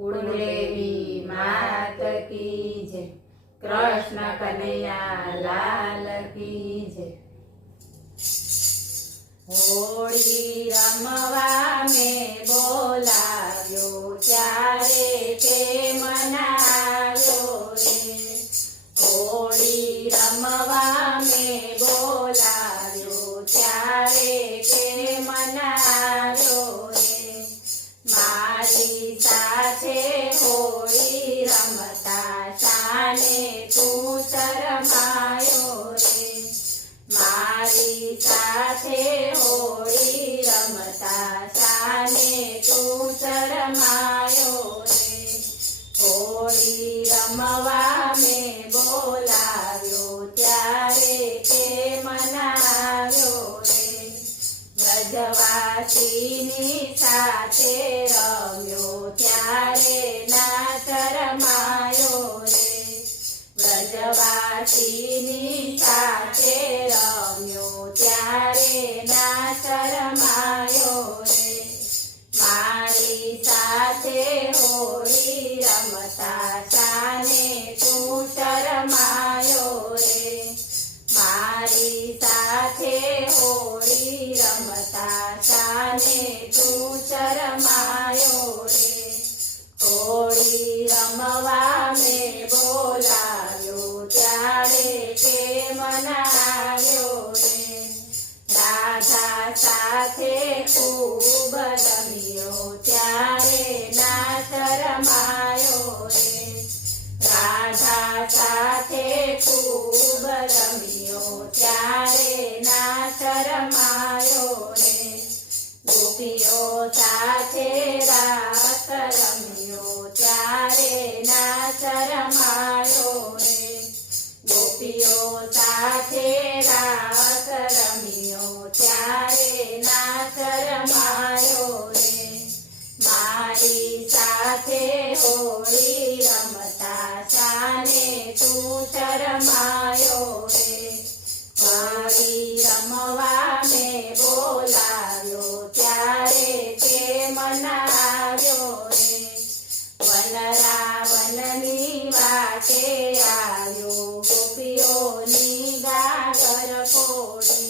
कुंडलेवी मात की जय। कृष्ण कन्हैया लाल की जय। होली रमवा में बोलाव्यो त्यारे के मनाव्यो रे। होली रमवा में बोलाव्यो त्यारे के मनाव्यो रे। मारी साथे होली रमता शाने तू शरमायो रे। मारी साथे होली रमता शाने तू शरमायो रे। होली रमवा में बोलाव्यो त्यारे के मनाव्यो रे। ब्रजवासीनी साथे रम्यो त्यारे ना शरमायो रे। ब्रजवासीनी साथे रम्यो त्यारे ना शरमायो रे। मारी साथे होली रमता शाने तू शरमायो रे। मारी साथे होली रमता शाने तू शरमायो रे। होली रमवा में बोलाव्यो त्यारे के मनाव्यो रे। राधा साथे खूब रम्यो त्यारे ना शरमायो रे। राधा साथे खूब रम्यो त्यारे ना शरमायो रे। गोपीओ साथे रास रम्यो त्यारे ना शरमायो रे। गोपीओ साथे रास रम्यो त्यारे ना शरमायो रे। मारी साथे होली रमता शाने तू शरमायो रे। होली रमवा में बोलाव्यो त्यारे के मनाव्यो रे। वनरावननी वाटे आव्यो गोपीओनी गागर फोड़ी।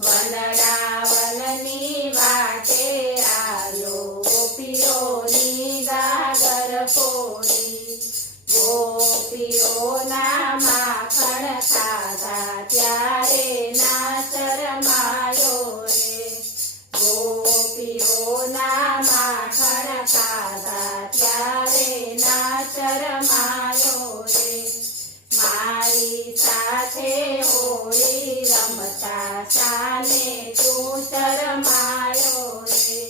वनरावननी वाटे आव्यो गोपीओनी गागर फोड़ी। गोपीओना माखण खाधा त्यारे ना शरमायो रे। गोपीओना माखण खाधा त्यारे ना शरमायो रे। मारी साथे होली रमता शाने तू शरमायो रे।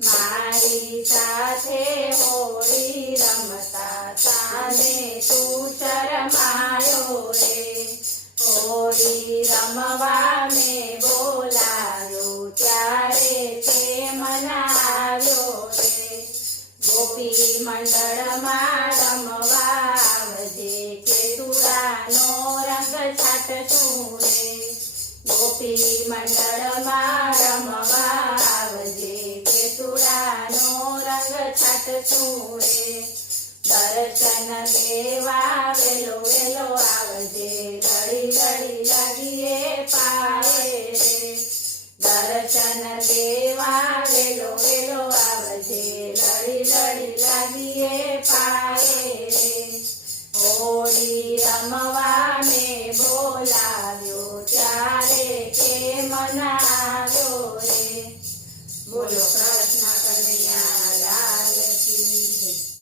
मारी साथे होली रमता शाने तू शरमायो रे। होली रमवा में बोलाव्यो त्यारे के मनाव्यो रे। गोपी मंडल में रमवा आवजे केतुडानो रंग छाटशुं रे। गोपी मंडल में रमवा आवजे केतुडानो रंग छाटशुं रे। दर्शन देवा वेलो वेलो आवजे लड़ी लड़ी लागिए पाए रे। दर्शन देवा वेलो वेलो आवजे लड़ी लड़ी लागिए पाए।